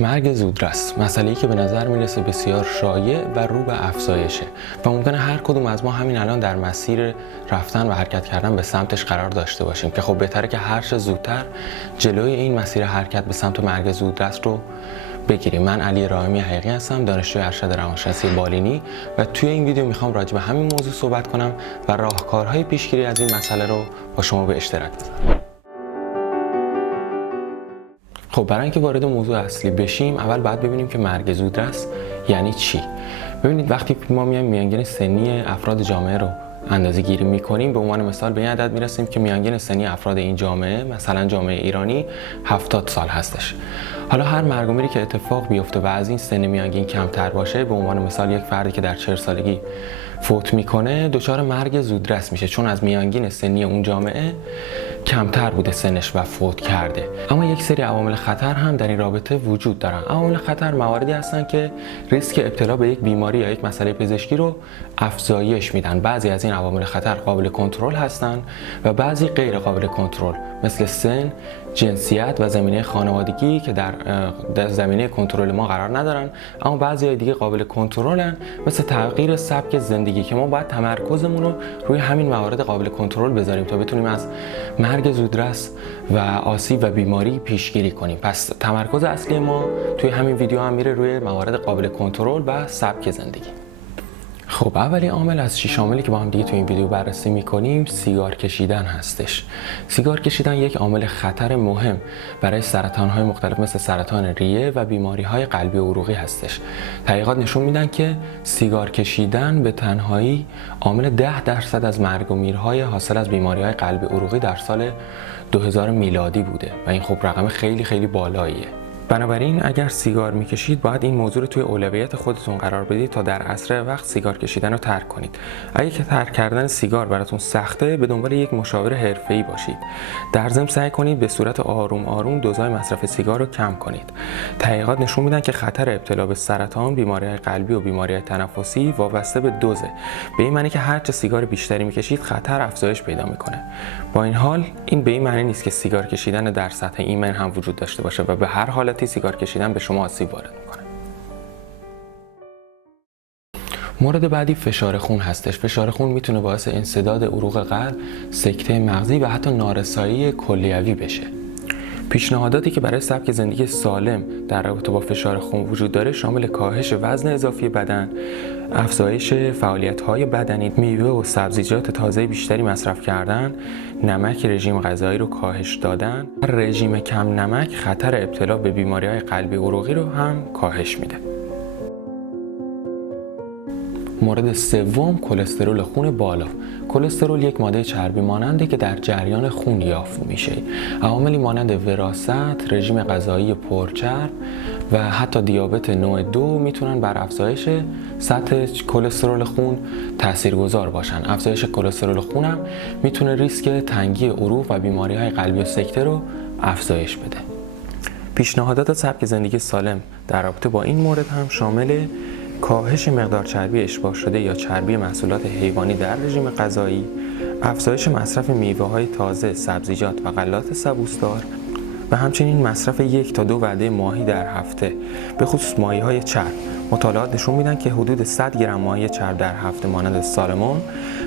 مرگ زودرس مسئله‌ای که به نظر میرسه بسیار شایع و رو به افزایشه و ممکنه هر کدوم از ما همین الان در مسیر رفتن و حرکت کردن به سمتش قرار داشته باشیم که خب بهتره که هر چه زودتر جلوی این مسیر حرکت به سمت مرگ زودرس رو بگیریم. من علی راهمی حقیقی هستم، دانشجوی ارشد روانشناسی بالینی و توی این ویدیو میخوام راجع به همین موضوع صحبت کنم و راهکارهای پیشگیری از این مسئله رو با شما به اشتراک بذارم. خب برای اینکه وارد موضوع اصلی بشیم اول باید ببینیم که مرگ زودرس یعنی چی. ببینید وقتی ما میایم میانگین سنی افراد جامعه رو اندازه گیری میکنیم، به عنوان مثال به این عدد میرسیم که میانگین سنی افراد این جامعه، مثلا جامعه ایرانی 70 سال هستش. حالا هر مرگ و میری که اتفاق بیفته و از این سن میانگین کمتر باشه، به عنوان مثال یک فردی که در 40 سالگی فوت میکنه دچار مرگ زودرس میشه، چون از میانگین سنی اون جامعه کمتر بوده سنش و فوت کرده. اما یک سری عوامل خطر هم در این رابطه وجود دارن. عوامل خطر مواردی هستن که ریسک ابتلا به یک بیماری یا یک مسئله پزشکی رو افزایش میدن. بعضی از این عوامل خطر قابل کنترل هستن و بعضی غیر قابل کنترل، مثل سن، جنسیت و زمینه خانوادگی که در زمینه کنترل ما قرار ندارن، اما بعضی دیگه قابل کنترلن، مثل تغییر سبک زندگی که ما باید تمرکزمون رو روی همین موارد قابل کنترل بذاریم تا بتونیم از مرگ زودرس و آسیب و بیماری پیشگیری کنیم. پس تمرکز اصلی ما توی همین ویدیو هم میره روی موارد قابل کنترل و سبک زندگی. خب اولین عامل از 6 عاملی که با هم دیگه تو این ویدیو بررسی میکنیم سیگار کشیدن هستش. سیگار کشیدن یک عامل خطر مهم برای سرطان‌های مختلف مثل سرطان ریه و بیماری‌های قلبی و عروقی هستش. تحقیقات نشون میدن که سیگار کشیدن به تنهایی عامل 10% از مرگ و میرهای حاصل از بیماری‌های قلبی و عروقی در سال 2000 میلادی بوده و این خب رقم خیلی خیلی بالاییه. بنابراین اگر سیگار میکشید باید این موضوع رو توی اولویت خودتون قرار بدید تا در اسرع وقت سیگار کشیدن رو ترک کنید. اگه که ترک کردن سیگار براتون سخته، به دنبال یک مشاور حرفه‌ای باشید. در ضمن سعی کنید به صورت آروم آروم دوزهای مصرف سیگار رو کم کنید. تحقیقات نشون میدن که خطر ابتلا به سرطان، بیماری‌های قلبی و بیماری‌های تنفسی وابسته به دوزه. به این معنی که هر چه سیگار بیشتری میکشید خطر افزایش پیدا میکنه. با این حال این به این معنی نیست که سیگار کشیدن در سطح ایمن هم وجود داشته باشه و به هر حالت سیگار کشیدن به شما آسیب وارد میکنه. مورد بعدی فشار خون هستش. فشار خون میتونه باعث انسداد عروق قلب، سکته مغزی و حتی نارسایی کلیوی بشه. پیشنهاداتی که برای سبک زندگی سالم در رابطه با فشار خون وجود داره شامل کاهش وزن اضافی بدن، افزایش فعالیت‌های بدنی، میوه و سبزیجات تازه بیشتری مصرف کردن، نمک رژیم غذایی رو کاهش دادن. رژیم کم نمک خطر ابتلا به بیماری‌های قلبی و عروقی رو هم کاهش میده. مورد سوم کلسترول خون بالا. کلسترول یک ماده چربی ماننده که در جریان خون یافت میشه. عواملی مانند وراثت، رژیم غذایی پرچرب و حتی دیابت نوع 2 میتونن بر افزایش سطح کلسترول خون تاثیرگذار باشن. افزایش کلسترول خون هم میتونه ریسک تنگی عروق و بیماری‌های قلبی و سکته رو افزایش بده. پیشنهادات سبک زندگی سالم در رابطه با این مورد هم شامل کاهش مقدار چربی اشباع شده یا چربی محصولات حیوانی در رژیم غذایی، افزایش مصرف میوه‌های تازه، سبزیجات و غلات سبوسدار و همچنین مصرف 1 تا 2 وعده ماهی در هفته، به خصوص ماهی‌های چرب. مطالعات نشون میدن که حدود 100 گرم ماهی چرب در هفته مانند سالمون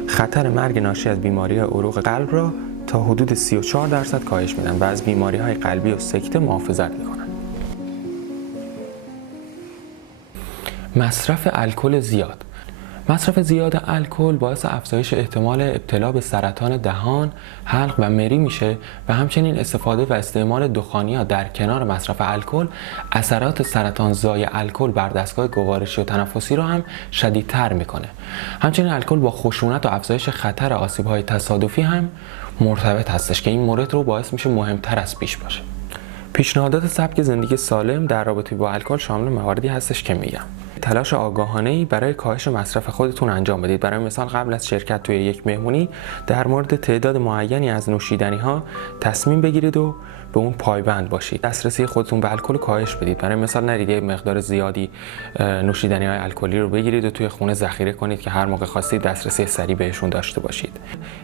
خطر مرگ ناشی از بیماری‌های عروق قلب را تا حدود 34% کاهش میدن و از بیماری‌های قلبی و سکته محافظت میکنن. مصرف الکل زیاد. مصرف زیاد الکل باعث افزایش احتمال ابتلا به سرطان دهان، حلق و مری میشه و همچنین استفاده و استعمال دخانیات در کنار مصرف الکل اثرات سرطانزای الکل بر دستگاه گوارشی و تنفسی رو هم شدیدتر میکنه. همچنین الکل با خشونت و افزایش خطر آسیب‌های تصادفی هم مرتبط هستش که این مورد رو باعث میشه مهمتر از پیش باشه. پیشنهادات سبک زندگی سالم در رابطه با الکل شامل مواردی هستش که میگم. تلاش آگاهانه‌ای برای کاهش مصرف خودتون انجام بدید. برای مثال قبل از شرکت توی یک مهمونی در مورد تعداد معینی از نوشیدنی‌ها تصمیم بگیرید و به اون پایبند باشید. دسترسی خودتون به الکل کاهش بدید. برای مثال نرید یه مقدار زیادی نوشیدنی‌های الکلی رو بگیرید و توی خونه ذخیره کنید که هر موقع خواستید دسترسی سریع بهشون داشته باشید.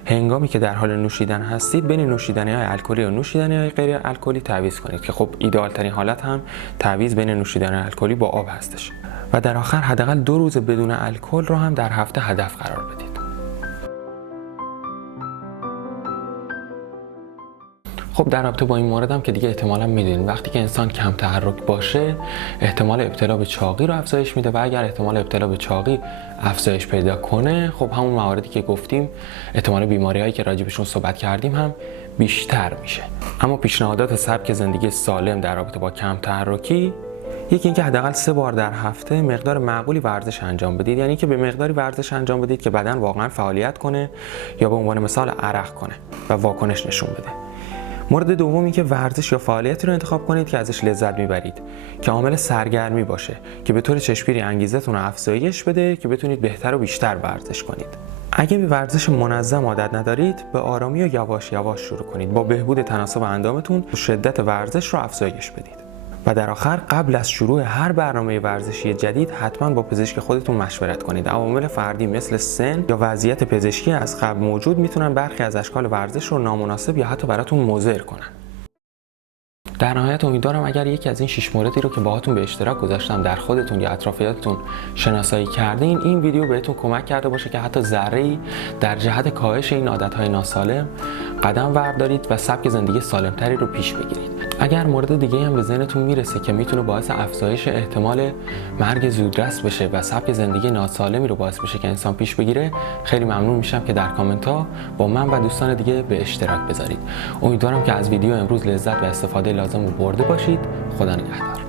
هنگامی که در حال نوشیدن هستید بین نوشیدنی‌های الکلی و نوشیدنی‌های غیر الکلی تعویض کنید که خب ایدئال ترین حالت هم تعویض بین نوشیدنی الکلی با آب هستش. و در آخر حداقل 2 روز بدون الکل رو هم در هفته هدف قرار بدید. خب در رابطه با این موردم که دیگه احتمالاً میدونید وقتی که انسان کم تحرک باشه احتمال ابتلا به چاقی رو افزایش میده و اگر احتمال ابتلا به چاقی افزایش پیدا کنه خب همون مواردی که گفتیم احتمال بیماری‌هایی که راجبشون صحبت کردیم هم بیشتر میشه. اما پیشنهادات سبک زندگی سالم در رابطه با کم تحرکی یکی اینکه حداقل 3 بار در هفته مقدار معقولی ورزش انجام بدید، یعنی که به مقداری ورزش انجام بدید که بدن واقعا فعالیت کنه یا به عنوان مثال عرق کنه و واکنش نشون بده. مورد دومی که ورزش یا فعالیتی رو انتخاب کنید که ازش لذت میبرید که عامل سرگرمی باشه که به طور چشمگیری انگیزتون رو افزایش بده که بتونید بهتر و بیشتر ورزش کنید. اگه به ورزش منظم عادت ندارید به آرامی و یواش یواش شروع کنید. با بهبود تناسب اندامتون شدت ورزش رو افزایش بدید. و در آخر قبل از شروع هر برنامه ورزشی جدید حتما با پزشک خودتون مشورت کنید. عوامل فردی مثل سن یا وضعیت پزشکی از قبل موجود میتونن برخی از اشکال ورزش رو نامناسب یا حتی براتون مضر کنن. در نهایت امیدوارم اگر یکی از این 6 موردی رو که باهاتون به اشتراک گذاشتم در خودتون یا اطرافیانتون شناسایی کردین این ویدیو بهتون کمک کرده باشه که حتی ذره‌ای در جهت کاهش این عادت‌های ناسالم قدم بردارید و سبک زندگی سالمتری رو پیش بگیرید. اگر مورد دیگه هم به ذهنتون میرسه که میتونه باعث افزایش احتمال مرگ زودرس بشه و سبک زندگی ناسالمی رو باعث بشه که انسان پیش بگیره خیلی ممنون میشم که در کامنت ها با من و دوستان دیگه به اشتراک بذارید. امیدوارم که از ویدیو امروز لذت و استفاده لازم رو برده باشید. خدا نگهدار.